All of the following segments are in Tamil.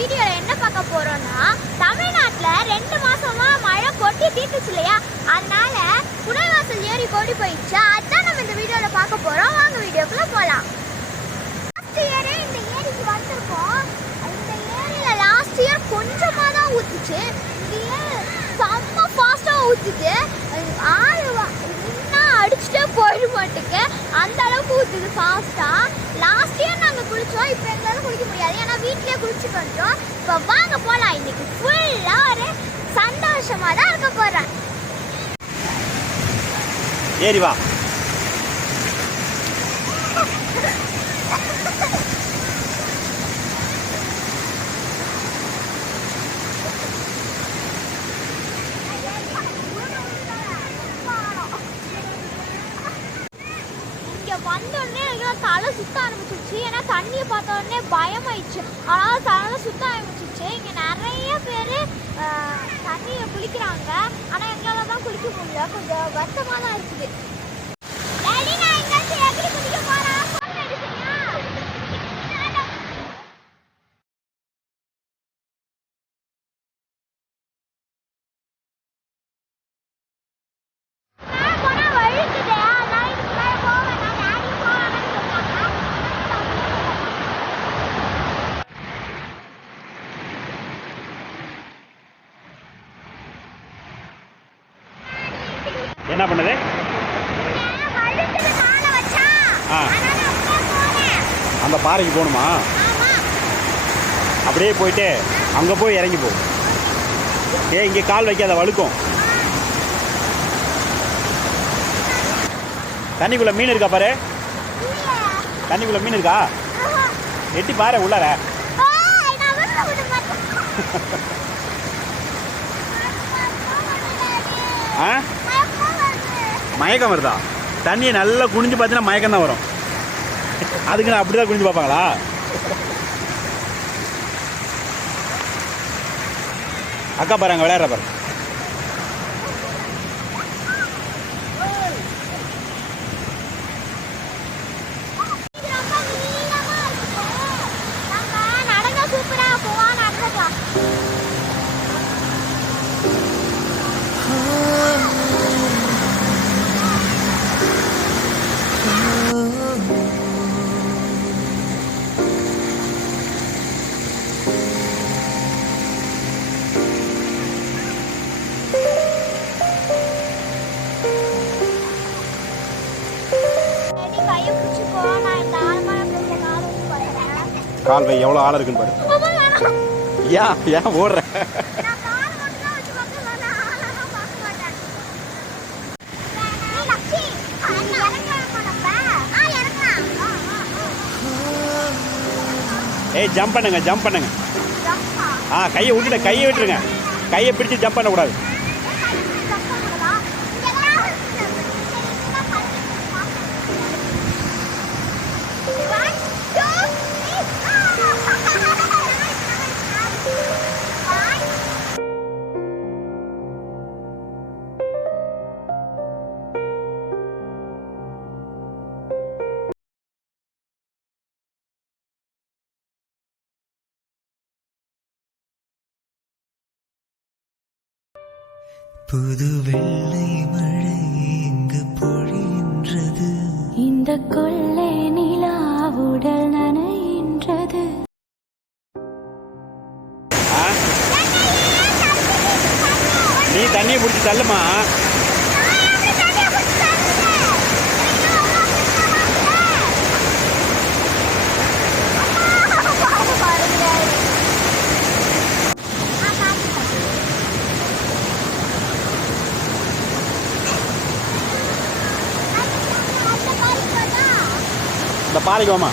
வீடியோவில் என்ன பார்க்க போகிறோம்னா தமிழ்நாட்டில் ரெண்டு மாதமாக மழை கொட்டி தீட்டுச்சு இல்லையா? அதனால புனல்வாசல் ஏறி கொடி போயிடுச்சு. அதுதான் நம்ம இந்த வீடியோவில் பார்க்க போகிறோம் வாங்க வீடியோக்குள்ளே போகலாம் லாஸ்ட் இயரே இந்த ஏரிக்கு வந்திருக்கோம். இந்த ஏரியில் லாஸ்ட் இயர் கொஞ்சமாக தான் ஊற்றுச்சு இந்த ஏர் செம்ம ஃபாஸ்ட்டாக ஊற்றுச்சு ஆறு நின்னா அடிச்சுட்டே போயிட மாட்டேங்க. அந்த அளவுக்கு ஊற்றுது ஃபாஸ்ட்டாக குளிச்சோம் இப்போ எங்களால குளிக்க முடியாது. ஏன்னா வீட்லயே குளிச்சுட்டு வந்துட்டோம். இப்போ வாங்க போலாம். இன்னைக்கு ஃபுல்லா ஒரு சந்தோஷமா தான் இருக்க போறேன். ஏறி வா. இங்க வந்த உடனே எனக்கு தலை சுத்த ஆரம்பிச்சிருச்சு. ஏன்னா தண்ணியை பார்த்த உடனே பயமாயிடுச்சு. ஆனால் தலை சுத்த ஆரம்பிச்சிருச்சு. இங்க நிறைய பேர் தண்ணியை குளிக்கிறாங்க. ஆனா எங்களால் தான் குளிக்க முடியல. கொஞ்சம் வருத்தமா தான் இருக்குது. என்ன பண்ணுது? ஆ. அந்த பாறைக்கு போகணுமா? அப்படியே போயிட்டு அங்கே போய் இறங்கி போ. ஏ இங்கே கால் வைக்காத வழுக்கும். தண்ணிக்குள்ளே மீன் இருக்கா பாரு? தண்ணிக்குள்ளே மீன் இருக்கா? எட்டி பாரு உள்ளார. ஆ? மயக்கம் வருதா? தண்ணியை நல்லா குனிஞ்சு பார்த்தீங்கன்னா மயக்கம் தான் வரும். அதுக்கு நான் அப்படி தான் குனிஞ்சு பார்ப்பாங்களா? அக்கா பாரு அங்கே விளையாடுற பாரு. கால் வை எவ்வளோ ஆழம் இருக்குன்னு பாரு. ஏன் ஏன் ஓடுற. ஏய் ஜம்ப் பண்ணுங்க ஜம்ப் பண்ணுங்க. ஆ? கையை விட்டுட்டு கையை விட்டுருங்க. கையை பிடிச்சு ஜம்ப் பண்ணக்கூடாது. புது வெள்ளை மழை இங்கு பொழிகின்றது. இந்த கொள்ளை நிலா உடல் நனைகின்றது. ஆ? நீ தண்ணியை பிடிச்சி தள்ளுமா இந்த பாறைக்கு வாமா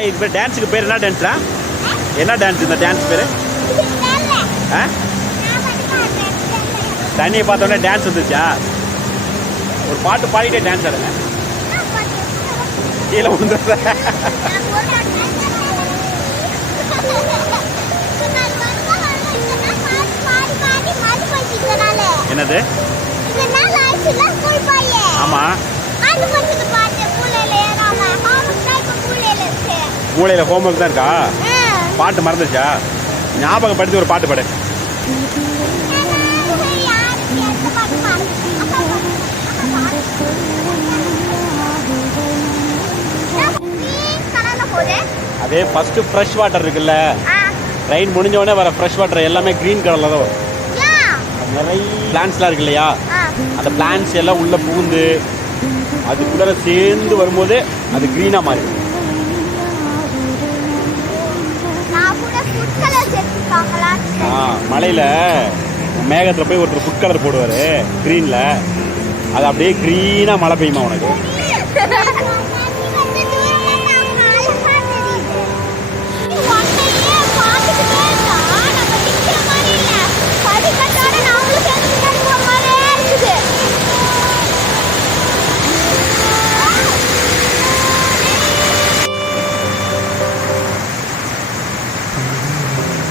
இது பேர் டான்ஸுக்கு பேர் என்ன டான்ஸா என்ன டான்ஸ் இந்த டான்ஸ் பேர்? ஆ? தண்ணியை பார்த்தோன்னே டான்ஸ் வந்துச்சா ஒரு பாட்டு பாடிட்டே டான்ஸ் ஆடுங்க. கீழே விழுந்துடுற என்னது? ஆமா. அது கொஞ்சம் பாட்டு மூலையில ஏறாம மூளையில் ஹோம்ஒர்க் தான் இருக்கா. பாட்டு மறந்துச்சா ஞாபகப்படுத்தி ஒரு பாட்டு பாடு. அதே ஃபஸ்ட்டு ஃப்ரெஷ் வாட்டர் இருக்குல்ல. ரெயின் முடிஞ்ச உடனே வர ஃப்ரெஷ் வாட்டர் எல்லாமே க்ரீன் கலரில் தான் வரும். நிறைய பிளான்ஸ்லாம் இருக்கு இல்லையா? அந்த பிளான்ஸ் எல்லாம் உள்ளே புகுந்து அதுக்குள்ளே சேர்ந்து வரும்போது அது க்ரீனாக மாறிடும். ஆ மலையில் மேகத்தில் போய் ஒருத்தர் ஃபுட் கலர் போடுவார் க்ரீனில் அது அப்படியே க்ரீனாக மழை பெய்யுமா உனக்கு?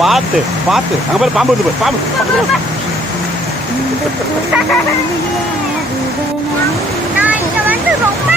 பார்த்து பார்த்து. அங்கே போய் பாம்பு இருந்து பாம்பு. ரொம்ப